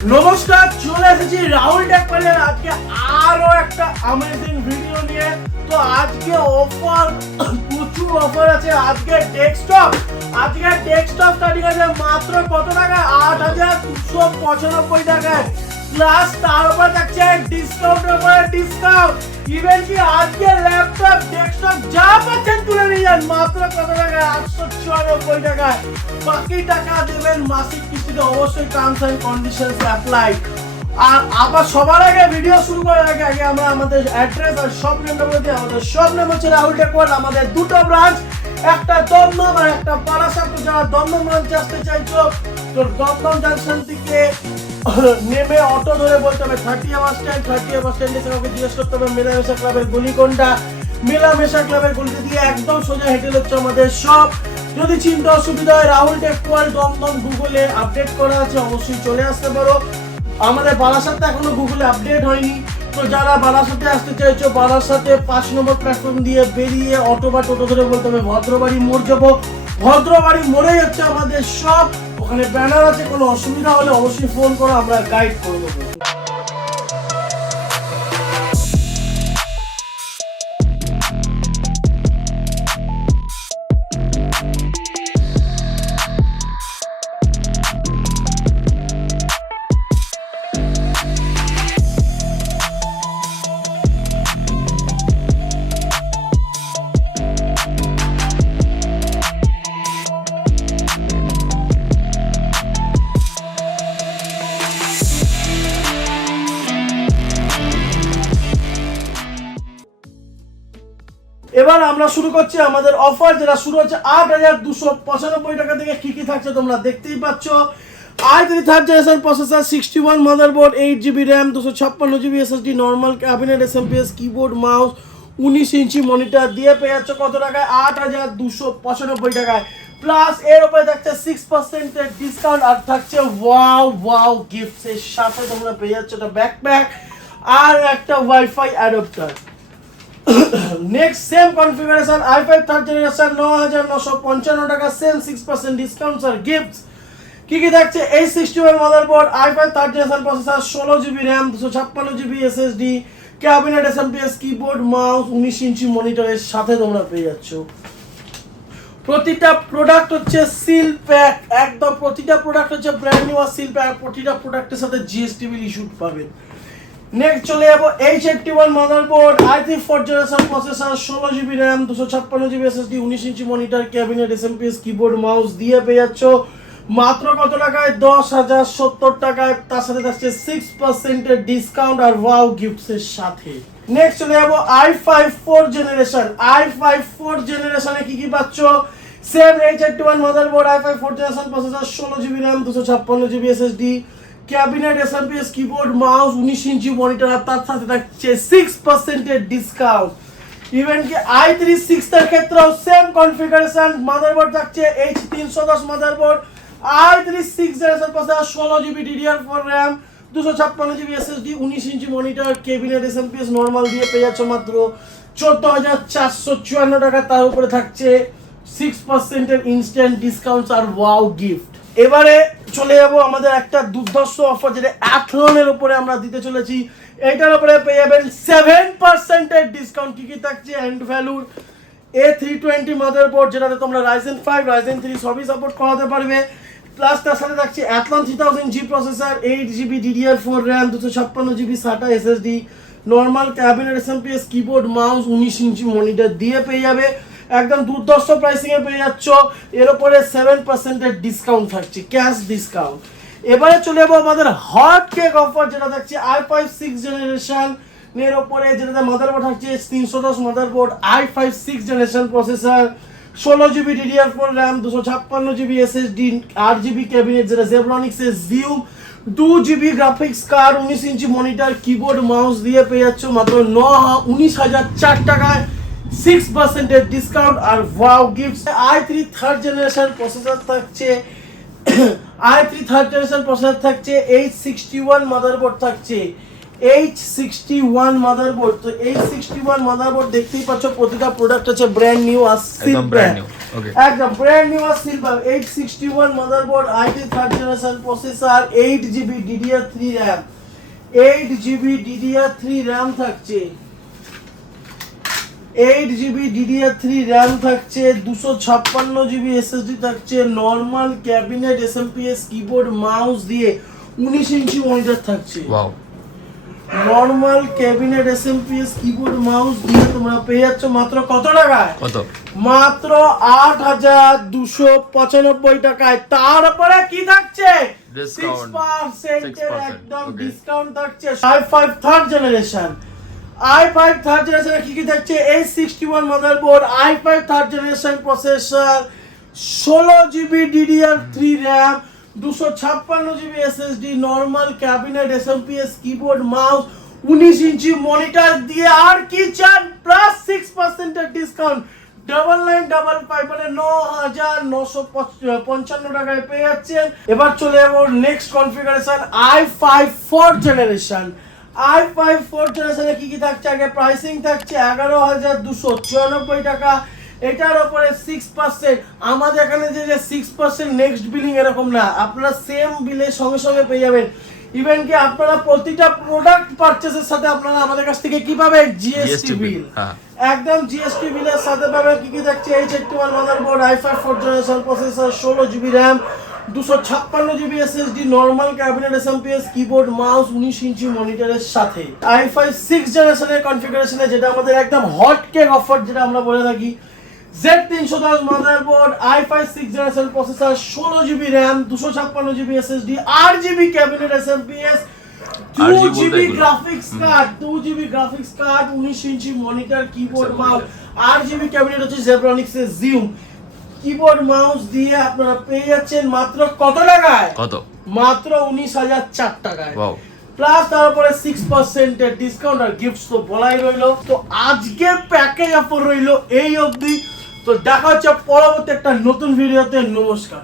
নমস্কার, চলে এসেছি রাহুল টেক ওয়ার্ল্ডের আজকে আরো একটা অ্যামেজিং ভিডিও নিয়ে। তো আজকে অফার, প্রচুর অফার আছে। আজকে ডেস্কটপ স্টার্টিং আছে মাত্র কত টাকা? 8,295 টাকায়, প্লাস তার উপর থাকছে ডিসকাউন্টের উপরে ডিসকাউন্ট। ইভেন কি আজকে ল্যাপটপ ডেস্কটপ যা পাচ্ছেন তুলে নিয়ে যান মাত্র কত টাকা? 894 টাকায়। বাকি টাকা দেবেন মাসিক কিস্তিতে, অবশ্যই টার্মস এন্ড কন্ডিশনস অ্যাপ্লাই। আর আবার সবার আগে ভিডিও শুরু করার আগে আমরা আমাদের অ্যাড্রেস আর শপ নেমটা বলে দিই। আমাদের শপ নেম হচ্ছে রাহুল টেক ওয়ার্ল্ড। আমাদের দুটো ব্রাঞ্চ, একটা দমদম আর একটা বারাসাত। যারা দমদম ব্রাঞ্চে আসতে চাইছো তো দমদম জাংশন থেকে নেমে অটো ধরে বলতে হবে 30 বাস স্ট্যান্ড এসে কাউকে জিজ্ঞেস করতে হবে মেলামেশা ক্লাবের গলি কোনটা। মেলামেশা ক্লাবের গলিতে দিয়ে একদম সোজা হেঁটে হচ্ছে আমাদের শপ। যদি চিন্তা অসুবিধা হয় রাহুল টেক ওয়ার্ল্ড দমদম গুগলে আপডেট করা আছে, অবশ্যই চলে আসতে পারো। আমাদের বারাসাতে এখনো গুগলে আপডেট হয়নি, তো যারা বারাসাতে আসতে চাইছো বারাসাতে 5 নম্বর প্ল্যাটফর্ম দিয়ে বেরিয়ে অটো বা টোটো ধরে বলতে হবে ভদ্রবাড়ি মোড় যাবো। ভদ্রবাড়ি মোড়েই হচ্ছে আমাদের শপ, ওখানে ব্যানার আছে। কোনো অসুবিধা হলে অবশ্যই ফোন করো, আমরা গাইড করে দেবো। এবার আমরা শুরু করছি আমাদের অফার, যেটা শুরু হচ্ছে 8,295 টাকা থেকে। কি কি থাকছে তোমরা দেখতেই পাচ্ছ। i3 third generation processor, 61 motherboard, 8GB RAM, 256GB SSD, normal cabinet SMPS, keyboard mouse, 19 inch monitor দিয়ে পেয়ে যাচ্ছ কত টাকায়? 8,295 টাকায়। প্লাস এর উপরে থাকছে 6% এর ডিসকাউন্ট, আর থাকছে ওয়াও গিফটস এর সাথে তোমরা পেয়ে যাচ্ছ একটা ব্যাকপ্যাক আর একটা wifi adapter. Next same configuration i5 third generation, 9,955 টাকা, সেম 6% ডিসকাউন্টস আর গিফটস। কি কি থাকছে? এই 61 motherboard, i5 third generation processor, 16GB RAM, 256GB SSD, cabinet SMPS, keyboard mouse, 19 ইঞ্চি মনিটরের সাথে তোমরা পেয়ে যাচ্ছ। প্রতিটা প্রোডাক্ট হচ্ছে সিল প্যাক, একদম প্রতিটা প্রোডাক্ট হচ্ছে ব্র্যান্ড নিউ আর সিল প্যাক। প্রতিটা প্রোডাক্টের সাথে জিএসটি বিল ইস্যুড পাবেন। নেক্সট চলে যাবো H81 motherboard, i3 4th generation processor, 16GB RAM, 256GB SSD, 19 inch monitor, cabinet SMPS, keyboard mouse দিয়ে পেয়ে যাচ্ছ মাত্র কত টাকায়? 10,070 টাকায়। তার সাথে থাকছে 6% এর ডিসকাউন্ট আর ওয়াও গিফটস এর সাথে। নেক্সট চলে যাবো i5 4th generation. i5 4th জেনারেশনে কি কি পাচ্ছ? Same H81 motherboard, i5 4th generation processor, 16GB RAM, 256GB SSD, cabinet SMPS, keyboard mouse, 19 inch monitor, আর তার সাথে থাকছে 6% এর ডিসকাউন্ট। ইভেন কি i3 6th এর ক্ষেত্রেও সেম কনফিগারেশন, মাদারবোর্ড থাকছে H310 motherboard, i3 6th generation processor, 16GB DDR4 RAM, 256GB SSD, 19 inch monitor, cabinet SMPS normal দিয়ে পেয়ে যাচ্ছ মাত্র 14,454 টাকা। তার উপরে থাকছে 6% এর ইনস্ট্যান্ট ডিসকাউন্টস আর ওয়াও গিফট। এবারে চলে যাব আমাদের একটা দুর্ধর্ষ অফার, যেটা অ্যাথলনের উপরে আমরা দিতে চলেছি। এইটার উপরে পেয়ে যাবেন 7% এর ডিসকাউন্ট। কি কি থাকছে? এন্ড ভ্যালুর A320 মাদারবোর্ড, যেটাতে তোমরা Ryzen 5 Ryzen 3 সবই সাপোর্ট করাতে পারবে। প্লাস তার সাথে থাকছে Athlon 3000G processor, 8GB DDR4 RAM, 256GB SATA SSD, normal cabinet SMPS, keyboard mouse, 19 inch monitor দিয়ে পেয়ে যাবে। একদম দুর্ধর্ষ প্রাইসিং এ পেয়ে যাচ্ছ। এর উপরে 7% এর ডিসকাউন্ট থাকছে, ক্যাশ ডিসকাউন্ট। এবারে চলে যাবো আমাদের হট কেক অফার, যেটা থাকছে i5 6th জেনারেশন এর উপরে, যেটাতে মাদারবোর্ড থাকছে H310 motherboard, i5 6th generation processor, 16GB DDR4 RAM, 256GB SSD, 8GB cabinet, যেটা জেব্রনিক্স এর জিউম, 2GB graphics card, 19 inch monitor, keyboard mouse দিয়ে পেয়ে যাচ্ছ মাত্র 19,004 টাকায়, 6% এর ডিসকাউন্ট আর wow gifts. i3 third generation processor থাকছে i3 থার্ড জেনারেশন প্রসেসর থাকছে H61 মাদারবোর্ড থাকছে H61 মাদারবোর্ড। তো H61 মাদারবোর্ড দেখতেই পাচ্ছ, প্রতিটা প্রোডাক্ট আছে ব্র্যান্ড নিউ আর সিলভার, একদম ব্র্যান্ড নিউ আর silver. H61 motherboard, i3 third generation processor, 8GB DDR3 RAM, 8GB DDR3 RAM থাকছে, 8GB DDR3 RAM থাকছে, 256GB SSD থাকছে, normal cabinet SMPS keyboard mouse দিয়ে 19 ইঞ্চি মনিটর থাকছে। Wow, normal cabinet SMPS keyboard mouse দিয়ে তোমরা পেয়ে যাচ্ছ মাত্র কত টাকায়? কত? মাত্র 8295 টাকায়। তার উপরে কি থাকছে? 6% এর একদম ডিসকাউন্ট থাকছে। i5 third generation, i5 third জেনারেশনে কি কি থাকছে? H61 motherboard, i5 third generation processor, 16GB DDR3 RAM, 256GB SSD, normal cabinet SMPS keyboard mouse, 19 inch monitor দিয়ে আর কি চান? প্লাস 6% এর ডিসকাউন্ট। 9955 মানে 9955 টাকায় পেয়ে যাচ্ছেন। এবার চলে যাবো next configuration, i5 4th generation. i5 4th জেনারেশনে কি কি থাকছে? আগে প্রাইসিং থাকছে 11294 টাকা। এটার উপরে 6%। আমাদের এখানে যে 6% নেক্সট বিলিং এরকম না, আপনারা সেম বিলের সঙ্গে সঙ্গে পেয়ে যাবেন। ইভেন কি আপনারা প্রতিটা প্রোডাক্ট পারচেজের সাথে আপনারা আমাদের কাছ থেকে কি পাবেন? জিএসটি বিল, একদম জিএসটি বিলের সাথে পাবেন। কি কি থাকছে? H81 motherboard, i5 4th generation processor, 16GB RAM, 256GB SSD, normal cabinet SMPS keyboard mouse, 19 ইঞ্চি মনিটরের সাথে। i5 6th জেনারেশনের কনফিগারেশনে যেটা আমাদের একদম হট কেক অফার যেটা আমরা বলে থাকি, Z310 motherboard, i5 6th generation processor, 16GB RAM, 256GB SSD, 8GB cabinet SMPS, 2GB graphics card, 2GB graphics card, 19 inch monitor, keyboard mouse, 8GB cabinet হচ্ছে জেব্রনিক্স এর জুম কিবোর্ড মাউস দিয়ে আপনারা পেয়ে যাচ্ছেন মাত্র কত টাকায়? কত? মাত্র 19,004 টাকায়। ওয়াও, প্লাস তারপরে 6% এর ডিসকাউন্ট আর গিফটস তো বলাই রইলো। তো আজকে প্যাকেজ অফার রইলো এই অবধি। তো দেখা হচ্ছে পরবর্তী একটা নতুন ভিডিওতে। নমস্কার।